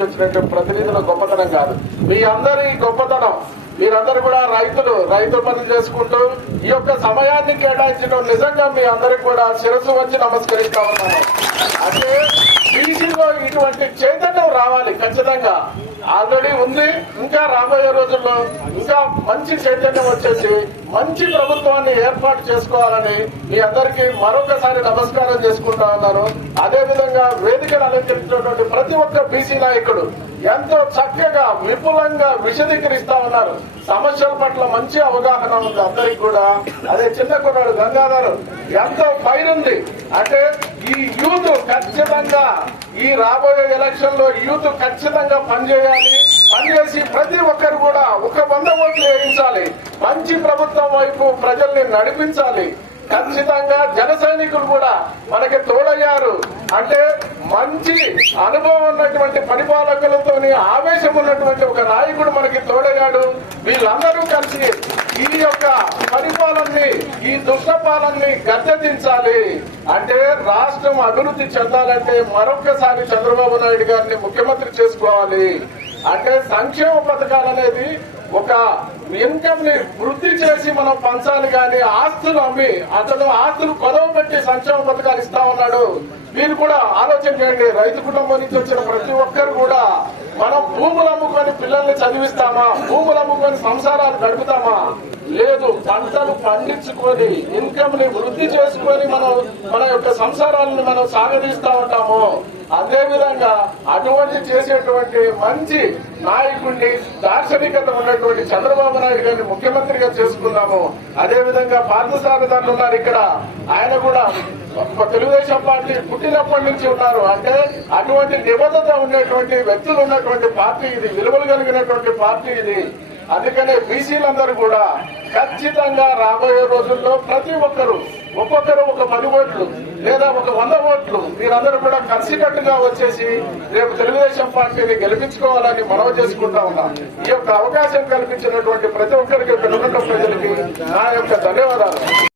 నుంచి వచ్చినటువంటి ప్రతినిధుల గొప్పతనం కాదు, మీ అందరి గొప్పతనం. మీరందరూ కూడా రైతు పనులు చేసుకుంటూ ఈ యొక్క సమయాన్ని కేటాయించడం నిజంగా మీ అందరికి కూడా శిరస్సు వచ్చి నమస్కరిస్తా ఉన్నాను. అంటే బీసీలో ఇటువంటి చైతన్యం రావాలి ఖచ్చితంగా. ఆల్రెడీ ఉంది, ఇంకా రాబోయే రోజుల్లో ఇంకా మంచి చైతన్యం వచ్చేసి మంచి ప్రభుత్వాన్ని ఏర్పాటు చేసుకోవాలని మీ అందరికీ మరొకసారి నమస్కారం చేసుకుంటా ఉన్నాను. అదేవిధంగా వేదికను అలంకరించినటువంటి ప్రతి ఒక్క బీసీ నాయకుడు ఎంతో చక్కగా విపులంగా విశదీకరిస్తా ఉన్నారు. సమస్యల పట్ల మంచి అవగాహన ఉంది అందరికి కూడా. అదే చిన్న కుర్రాడు గంగాధర్ ఎంతో ఫైర్ ఉంది. అంటే ఈ యూత్ ఖచ్చితంగా ఈ రాబోయే ఎలక్షన్ లో యూత్ ఖచ్చితంగా పనిచేసి ప్రతి ఒక్కరు కూడా 100 ఓట్లు వేయించాలి. మంచి ప్రభుత్వం వైపు ప్రజల్ని నడిపించాలి. ఖచ్చితంగా జన సైనికులు కూడా మనకి తోడయ్యారు. అంటే మంచి అనుభవం ఉన్నటువంటి పరిపాలకులతోని ఆవేశం ఉన్నటువంటి ఒక నాయకుడు మనకి తోడయ్యాడు. వీళ్ళందరూ కలిసి ఈ యొక్క పరిపాలనని, ఈ దుష్టపాలనని గద్దెదించాలి. అంటే రాష్ట్రం అభివృద్ధి చెందాలంటే మరొక్కసారి చంద్రబాబు నాయుడు గారిని ముఖ్యమంత్రి చేసుకోవాలి. అంటే సంక్షేమ పథకాలు అనేది ఒక ఇన్కమ్ ని వృద్ధి చేసి మనం పంచాలి కానీ ఆస్తులు అమ్మి అతను ఆస్తులు కొదవ పెట్టి సంక్షేమ పథకాలు ఇస్తా ఉన్నాడు. మీరు కూడా ఆలోచన చేయండి. రైతు కుటుంబం నుంచి వచ్చిన ప్రతి ఒక్కరు కూడా మనం భూములు అమ్ముకొని పిల్లల్ని చదివిస్తామా? భూములు అమ్ముకొని సంసారాలు గడుపుతామా? లేదు, పంటలు పండించుకొని ఇన్కమ్ ని వృద్ధి చేసుకొని మన యొక్క సంసారాలను మనం సాగదీస్తా ఉంటాము. అదేవిధంగా అటువంటి చేసేటువంటి మంచి నాయకుడిని, దార్శనికత ఉన్నటువంటి చంద్రబాబు నాయుడు గారిని ముఖ్యమంత్రిగా చేసుకున్నాము. అదేవిధంగా పార్థసారథులు ఉన్నారు ఇక్కడ, ఆయన కూడా తెలుగుదేశం పార్టీ పుట్టినప్పటి నుంచి ఉన్నారు. అంటే అటువంటి నిబద్ధత ఉండేటువంటి వ్యక్తులు ఉన్నటువంటి పార్టీ ఇది, విలువలు కలిగినటువంటి పార్టీ ఇది. అందుకనే బీసీలందరూ కూడా ఖచ్చితంగా రాబోయే రోజుల్లో ప్రతి ఒక్కరూ ఒక్కొక్కరు 10 ఓట్లు లేదా 100 ఓట్లు మీరందరూ కూడా కలిసికట్టుగా వచ్చేసి రేపు తెలుగుదేశం పార్టీని గెలిపించుకోవాలని మనవి చేసుకుంటా ఉన్నాం. ఈ యొక్క అవకాశం కల్పించినటువంటి ప్రతి ఒక్కరికి, పెనుగొండ ప్రజలకి నా యొక్క ధన్యవాదాలు.